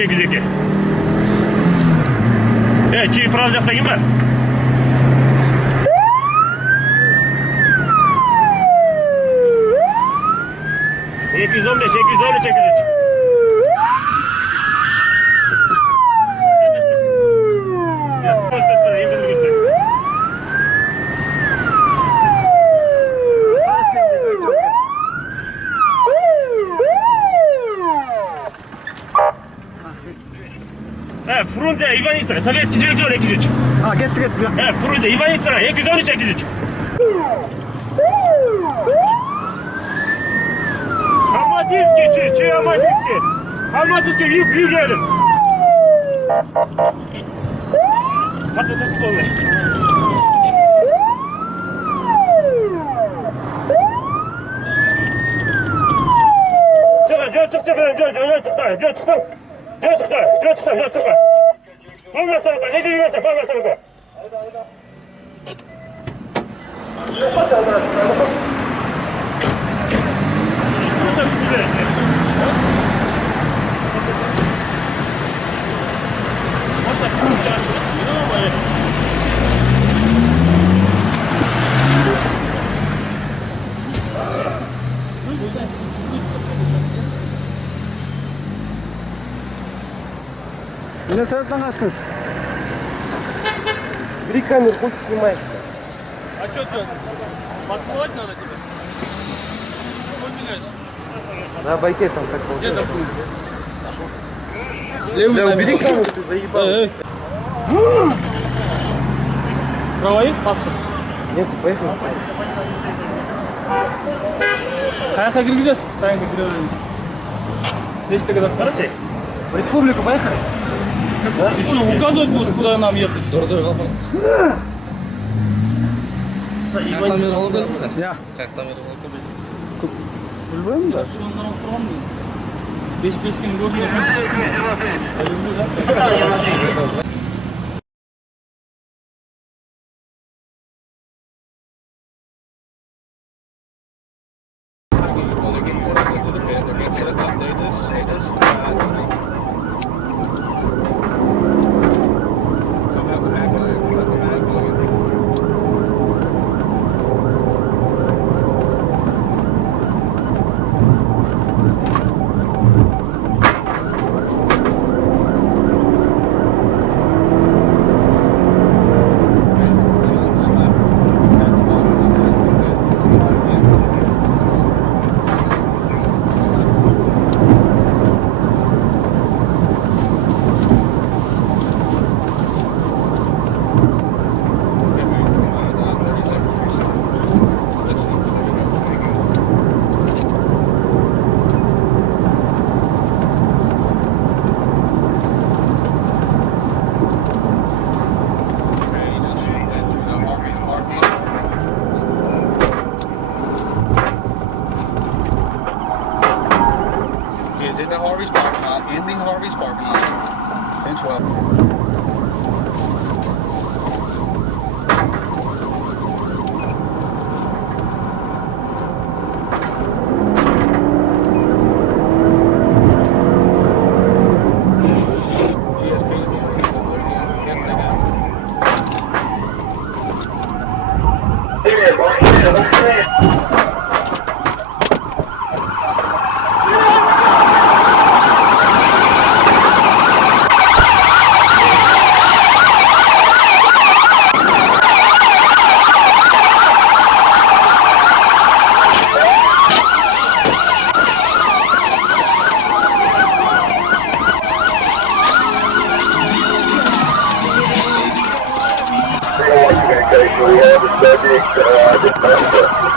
802. Evet, çiğ Fransız yaptı kim var? 215, 213, 203. Frunze, Ivanice, Sovetski Zvezda 203. Ha, getir. Frunze, Ivanice, 213, 203. Hamadiski, çiğ Hamadiski. Hamadiski, yük yerim. Fatih nasıl olmuş? Çık. Помогай, не двигайся, помогай. Ne sebepten kaçtınız? Бери камеру, хоть снимаешь. А что делать? Поцеловать надо тебя? Что меняешь? На байке там так Где получается. Левый Да, камеру. убери камеру, ты заебал. Права есть? Паспорт? Нет, поехали с тобой. Қаяққа кіргізесіз? Стоянка кіре Нечто когда? Короче, В республику поехали? Ты что, указывать будешь, куда нам ехать? Ya. Bilmiyorum da. Şu ondan oturamam mı? 5 gün görmüyorsun. In the Harvey's parking lot, ending Harvey's parking lot, 1012. We have a subject dismember.